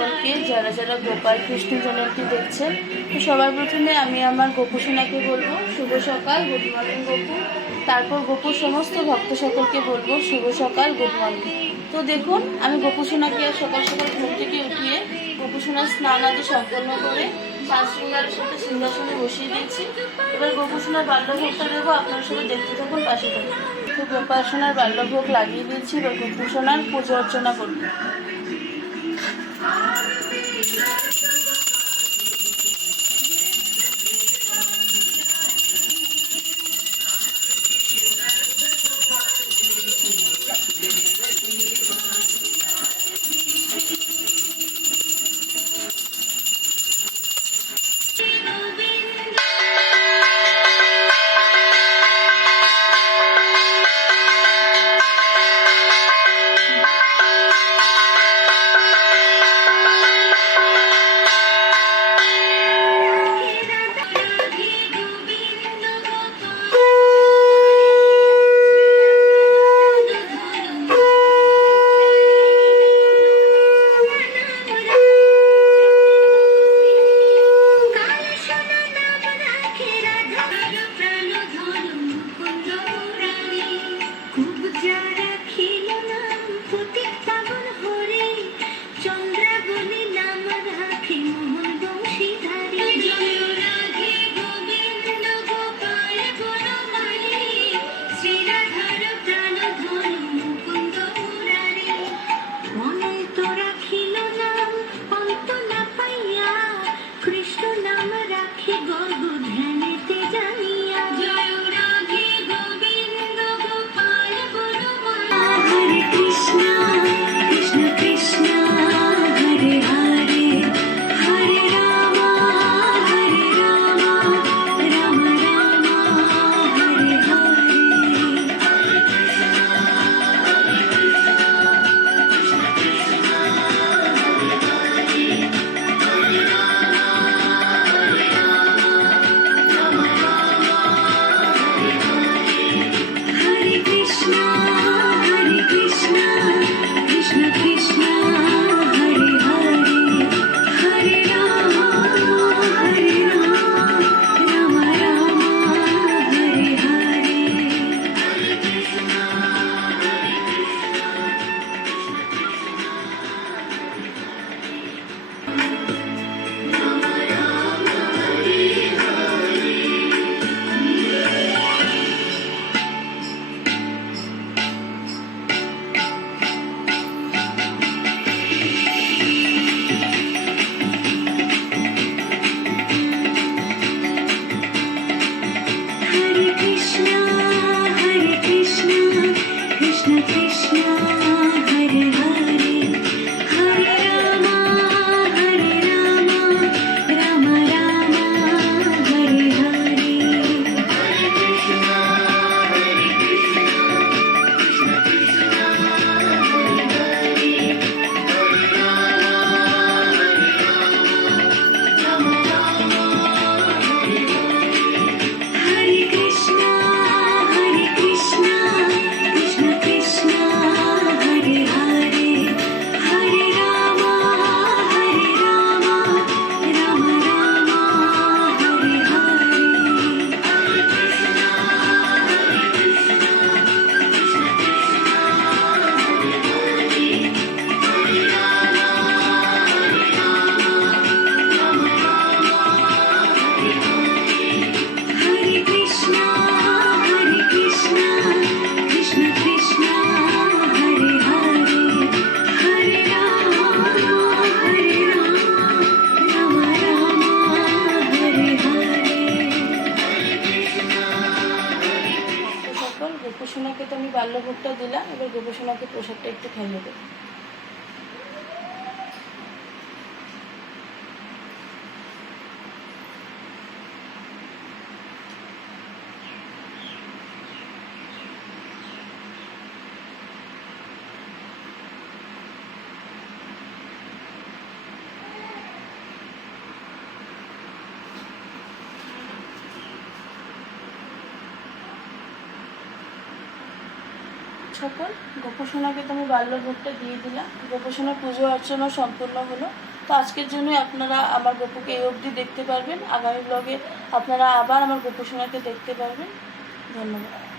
সকলকে, যারা যারা গোপাল কৃষ্ণ চ্যানেলটি দেখছেন। তো সবার প্রথমে আমি আমার গোপুসোনাকে বলবো শুভ সকাল, গুড মর্নিং গোপু। তারপর গোপুর সমস্ত ভক্ত সকলকে বলবো শুভ সকাল, গুড মর্নিং। তো দেখুন, আমি গোপুসোনাকে সকাল সকাল ঘুম থেকে উঠিয়ে গোপুসোনার স্নান আদি সম্পন্ন করে পাঁচ শৃঙ্গারের সাথে সিংহাসনে বসিয়ে দিয়েছি। এবার গোপুসোনার বাল্যভোগটা দেবো, আপনারা সবাই দেখতে থাকুন, পাশে থাকুন। তো গোপাসনার বাল্যভোগ লাগিয়ে দিয়েছি, এবার গোপুসোনার পুজো অর্চনা করবো। গোপুসোনাকে তো আমি বাল্যভোগটা দিলাম, এবার গোপুসোনাকে প্রসাদটা একটু খাইয়ে দেবো। সকল। গোপসোনাকে তো আমি বাল্য ভোগটা দিয়ে দিলাম, গোপসোনার পুজো অর্চনা সম্পূর্ণ হলো। তো আজকের জন্যই আপনারা আমার গোপুকে এই অবধি দেখতে পারবেন। আগামী ব্লগে আপনারা আবার আমার গোপসোনাকে দেখতে পারবেন। ধন্যবাদ।